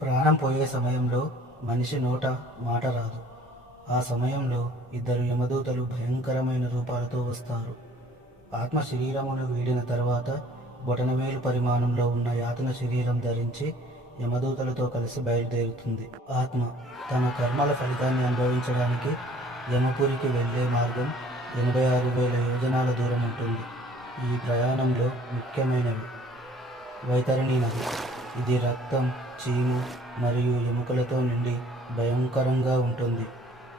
ప్రాణం పోయే సమయంలో మనిషి నోట మాట రాదు. ఆ సమయంలో ఇద్దరు యమదూతలు భయంకరమైన రూపాలతో వస్తారు. ఆత్మ శరీరమును వీడిన తర్వాత బొటనవేలు పరిమాణంలో ఉన్న యాతన శరీరం ధరించి యమదూతలతో కలిసి బయలుదేరుతుంది. ఆత్మ తన కర్మల ఫలితాన్ని అనుభవించడానికి యమపురికి వెళ్ళే మార్గం 86,000 యోజనాల దూరం ఉంటుంది. ఈ ప్రయాణంలో ముఖ్యమైనవి వైతరణి నది. ఇది రక్తం, చీము మరియు ఎముకలతో నిండి భయంకరంగా ఉంటుంది.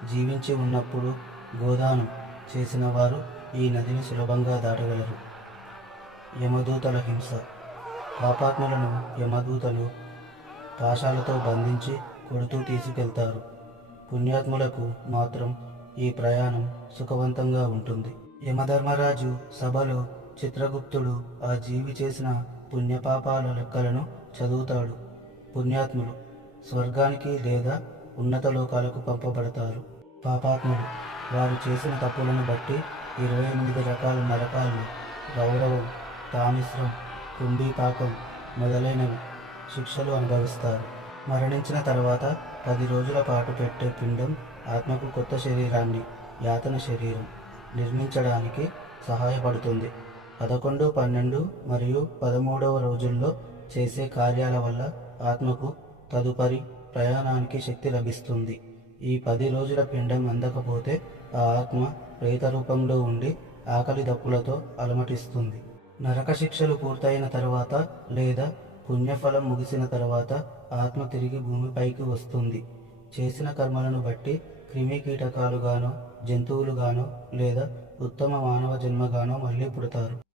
జీవించి ఉన్నప్పుడు గోదానం చేసిన వారు ఈ నదిని సులభంగా దాటగలరు. యమదూతల హింస. పాపాత్ములను యమదూతలు పాశాలతో బంధించి కొడుతూ తీసుకెళ్తారు. పుణ్యాత్ములకు మాత్రం ఈ ప్రయాణం సుఖవంతంగా ఉంటుంది. యమధర్మరాజు సభలో చిత్రగుప్తుడు ఆ జీవి చేసిన పుణ్యపాపాల లెక్కలను చదువుతాడు. పుణ్యాత్ములు స్వర్గానికి లేదా ఉన్నత లోకాలకు పంపబడతారు. పాపాత్ములు వారు చేసిన తప్పులను బట్టి 28 రకాల నరకాలు, గౌరవం, తామిశ్రం, కుంభీపాకం మొదలైనవి శిక్షలు అనుభవిస్తారు. మరణించిన తర్వాత 10 రోజుల పాటు పెట్టే పిండం ఆత్మకు కొత్త శరీరాన్ని, యాతన శరీరం నిర్మించడానికి సహాయపడుతుంది. 11, 12 మరియు 13వ రోజుల్లో చేసే కార్యాల వల్ల ఆత్మకు తదుపరి ప్రయాణానికి శక్తి లభిస్తుంది. ఈ 10 రోజుల పిండం అందకపోతే ఆ ఆత్మ ప్రేత రూపంలో ఉండి ఆకలి దప్పులతో అలమటిస్తుంది. నరక శిక్షలు పూర్తయిన తర్వాత లేదా పుణ్యఫలం ముగిసిన తర్వాత ఆత్మ తిరిగి భూమిపైకి వస్తుంది. చేసిన కర్మలను బట్టి క్రిమి కీటకాలుగానో, జంతువులుగానో లేదా ఉత్తమ మానవ జన్మగానో మళ్ళీ పుడతారు.